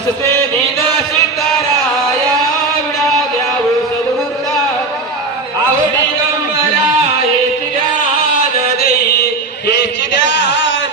വശത്തെ